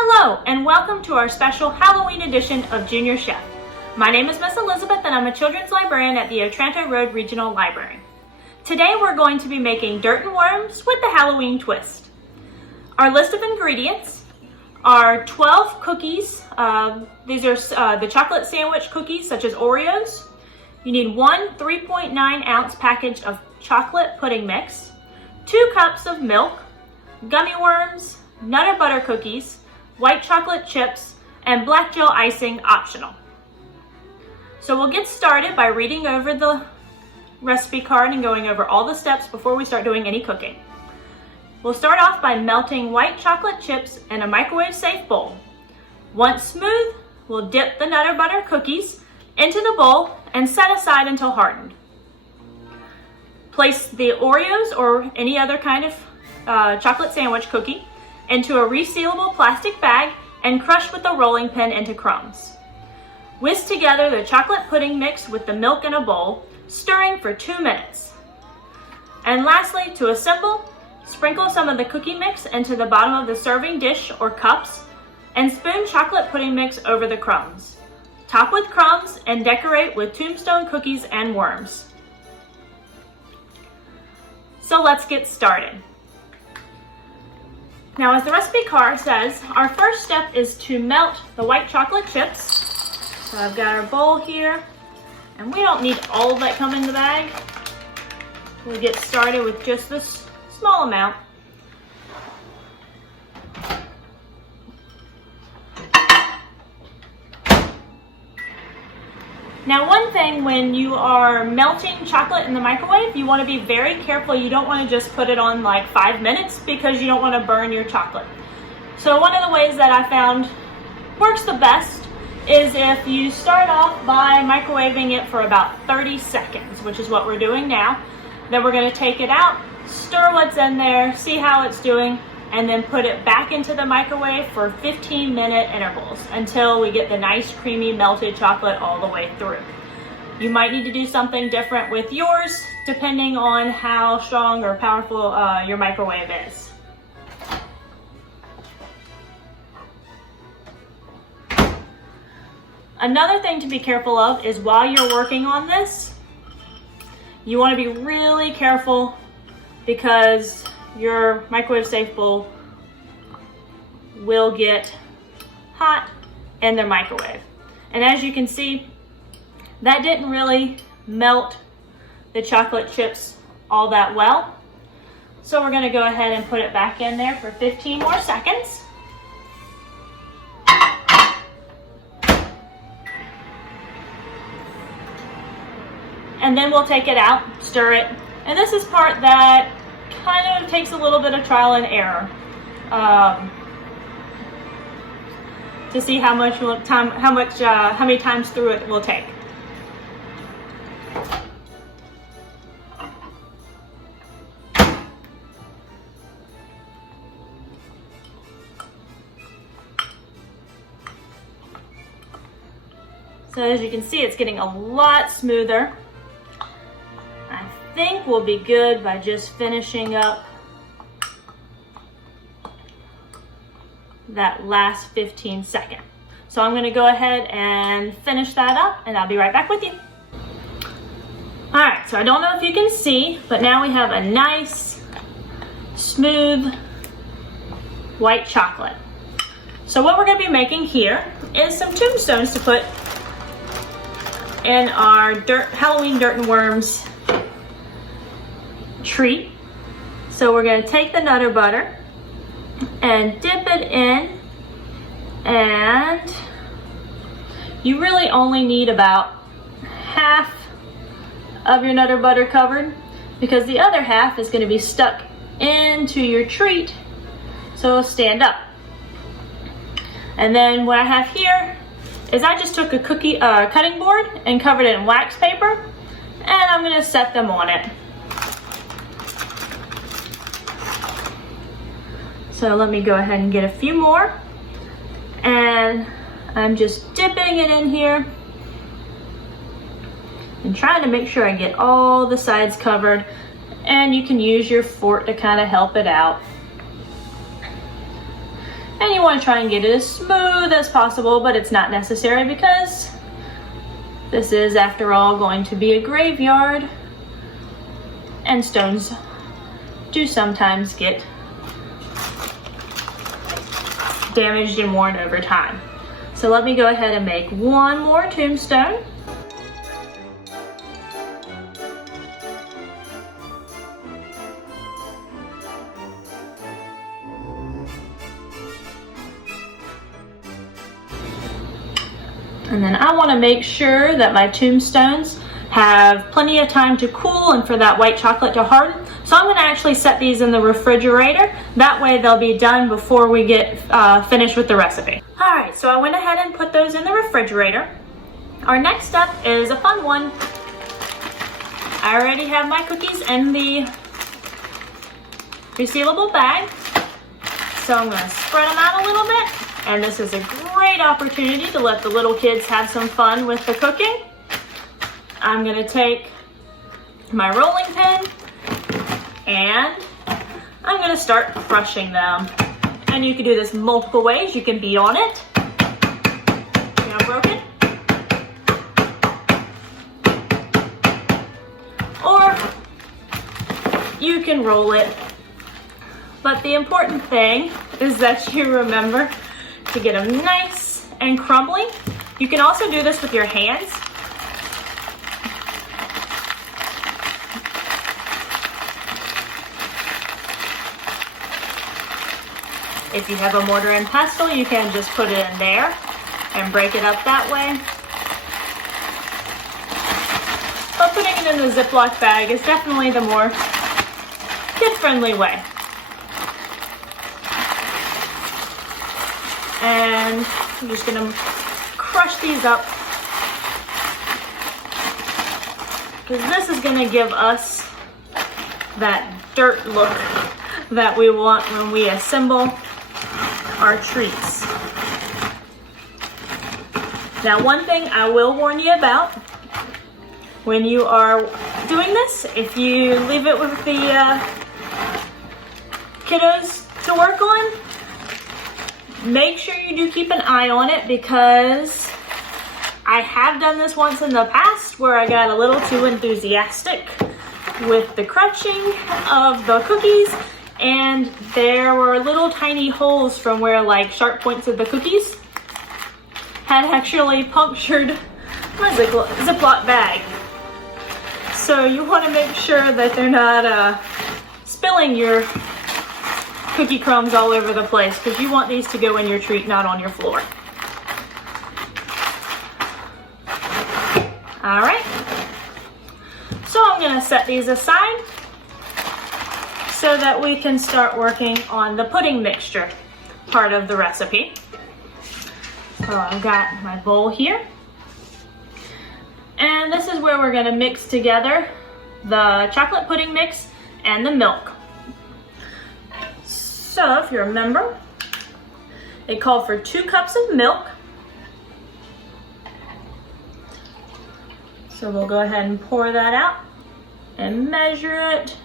Hello, and welcome to our special Halloween edition of Junior Chef. My name is Miss Elizabeth, and I'm a children's librarian at the Otranto Road Regional Library. Today we're going to be making dirt and worms with the Halloween twist. Our list of ingredients are 12 cookies. These are the chocolate sandwich cookies, such as Oreos. You need one 3.9 ounce package of chocolate pudding mix, 2 cups of milk, gummy worms, Nutter Butter cookies, white chocolate chips, and black gel icing optional. So we'll get started by reading over the recipe card and going over all the steps before we start doing any cooking. We'll start off by melting white chocolate chips in a microwave-safe bowl. Once smooth, we'll dip the Nutter Butter cookies into the bowl and set aside until hardened. Place the Oreos or any other kind of chocolate sandwich cookie into a resealable plastic bag and crush with a rolling pin into crumbs. Whisk together the chocolate pudding mix with the milk in a bowl, stirring for 2 minutes. And lastly, to assemble, sprinkle some of the cookie mix into the bottom of the serving dish or cups and spoon chocolate pudding mix over the crumbs. Top with crumbs and decorate with tombstone cookies and worms. So let's get started. Now, as the recipe card says, our first step is to melt the white chocolate chips. So I've got our bowl here, and we don't need all that come in the bag. We'll get started with just this small amount. Now, one thing when you are melting chocolate in the microwave, you want to be very careful. You don't want to just put it on like 5 minutes because you don't want to burn your chocolate. So one of the ways that I found works the best is if you start off by microwaving it for about 30 seconds, which is what we're doing now. Then we're going to take it out, stir what's in there, see how it's doing, and then put it back into the microwave for 15-minute intervals until we get the nice creamy melted chocolate all the way through. You might need to do something different with yours depending on how strong or powerful your microwave is. Another thing to be careful of is while you're working on this, you want to be really careful because your microwave safe bowl will get hot in the microwave. And as you can see, that didn't really melt the chocolate chips all that well. So we're going to go ahead and put it back in there for 15 more seconds. And then we'll take it out, stir it. And this is part that kind of takes a little bit of trial and error to see how many times through it will take. So as you can see, it's getting a lot smoother. I think we'll be good by just finishing up that last 15 seconds. So I'm going to go ahead and finish that up, and I'll be right back with you. All right, so I don't know if you can see, but now we have a nice, smooth white chocolate. So what we're going to be making here is some tombstones to put in our Halloween dirt and worms treat. So we're going to take the Nutter Butter and dip it in, and you really only need about half of your Nutter Butter covered because the other half is going to be stuck into your treat so it'll stand up. And then what I have here is I just took a cookie cutting board and covered it in wax paper, and I'm going to set them on it. So let me go ahead and get a few more, and I'm just dipping it in here and trying to make sure I get all the sides covered, and you can use your fork to kind of help it out. And you want to try and get it as smooth as possible, but it's not necessary because this is, after all, going to be a graveyard, and stones do sometimes get damaged and worn over time. So let me go ahead and make one more tombstone. And then I want to make sure that my tombstones have plenty of time to cool and for that white chocolate to harden. So I'm going to actually set these in the refrigerator. That way they'll be done before we get finished with the recipe. Alright, so I went ahead and put those in the refrigerator. Our next step is a fun one. I already have my cookies in the resealable bag. So I'm going to spread them out a little bit. And this is a great opportunity to let the little kids have some fun with the cooking. I'm going to take my rolling pin and I'm going to start crushing them. And you can do this multiple ways. You can beat on it. See how I broke it? Or you can roll it. But the important thing is that you remember to get them nice and crumbly. You can also do this with your hands. If you have a mortar and pestle, you can just put it in there and break it up that way. But putting it in the Ziploc bag is definitely the more kid-friendly way. And I'm just gonna crush these up because this is gonna give us that dirt look that we want when we assemble our treats. Now, one thing I will warn you about when you are doing this, if you leave it with the kiddos to work on, make sure you do keep an eye on it, because I have done this once in the past where I got a little too enthusiastic with the crunching of the cookies, and there were little tiny holes from where like sharp points of the cookies had actually punctured my Ziploc bag. So you want to make sure that they're not spilling your cookie crumbs all over the place, because you want these to go in your treat, not on your floor. All right, so I'm going to set these aside so that we can start working on the pudding mixture part of the recipe. So I've got my bowl here, and this is where we're going to mix together the chocolate pudding mix and the milk. So if you remember, they called for 2 cups of milk. So we'll go ahead and pour that out and measure it.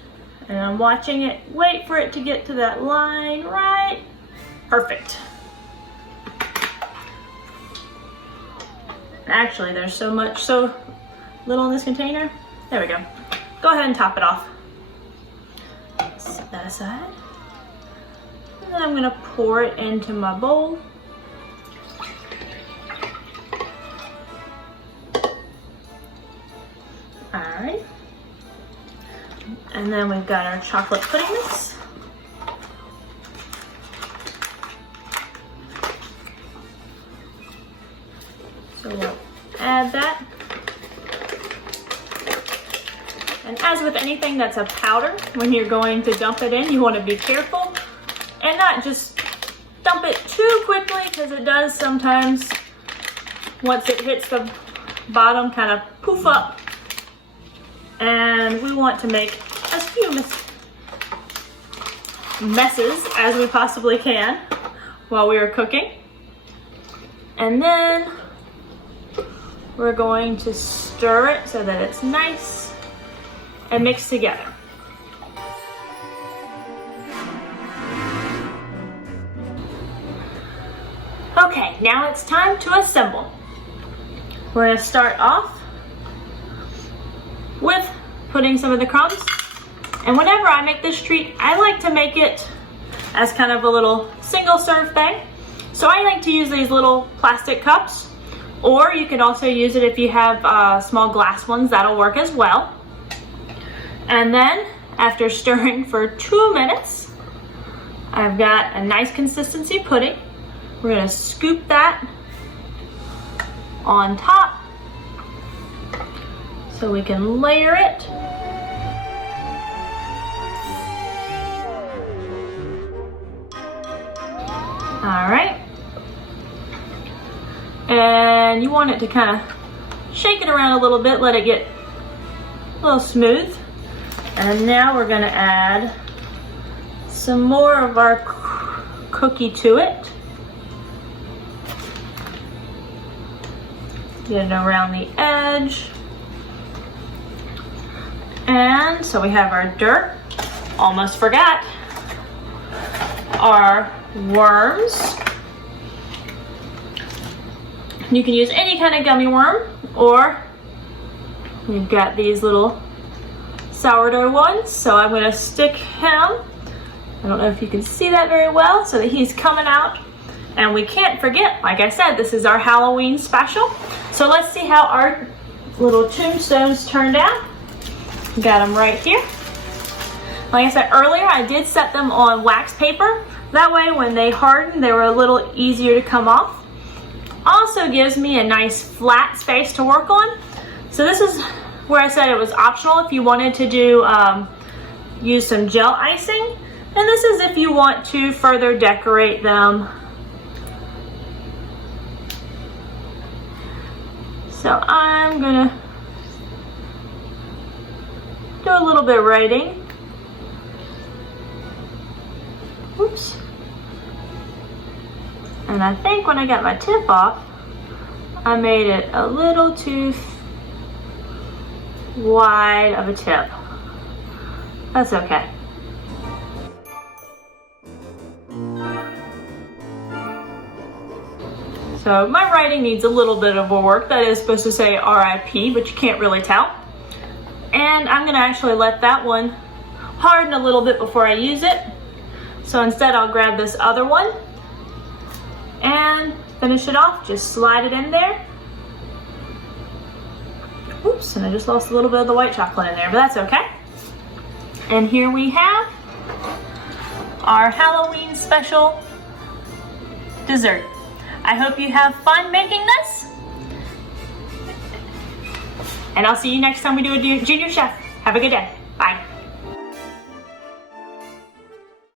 And I'm watching it, wait for it to get to that line, right? Perfect. Actually, there's so little in this container. There we go. Go ahead and top it off. Set that aside. And then I'm gonna pour it into my bowl. All right. And then we've got our chocolate pudding mix. So we'll add that. And as with anything that's a powder, when you're going to dump it in, you want to be careful and not just dump it too quickly, because it does sometimes, once it hits the bottom, kind of poof up. And we want to make as few messes as we possibly can while we are cooking. And then we're going to stir it so that it's nice and mixed together. Okay, now it's time to assemble. We're going to start off with putting some of the crumbs. And whenever I make this treat, I like to make it as kind of a little single serve thing. So I like to use these little plastic cups, or you can also use it if you have small glass ones, that'll work as well. And then after stirring for 2 minutes, I've got a nice consistency pudding. We're gonna scoop that on top so we can layer it. All right. And you want it to kind of shake it around a little bit, let it get a little smooth. And now we're gonna add some more of our cookie to it. Get it around the edge. And so we have our dirt. Almost forgot. Our worms. You can use any kind of gummy worm, or we've got these little sourdough ones. So I'm going to stick him, I don't know if you can see that very well, so that he's coming out. And we can't forget, like I said, this is our Halloween special. So let's see how our little tombstones turned out. Got them right here. Like I said earlier, I did set them on wax paper. That way when they harden, they were a little easier to come off. Also gives me a nice flat space to work on. So this is where I said it was optional if you wanted to do use some gel icing. And this is if you want to further decorate them. So I'm gonna do a little bit of writing. Oops. And I think when I got my tip off, I made it a little too wide of a tip. That's okay. So my writing needs a little bit of a work. That is supposed to say RIP, but you can't really tell. And I'm gonna actually let that one harden a little bit before I use it. So instead I'll grab this other one and finish it off. Just slide it in there. Oops, and I just lost a little bit of the white chocolate in there, but that's okay. And here we have our Halloween special dessert. I hope you have fun making this. And I'll see you next time we do a Junior Chef. Have a good day. Bye.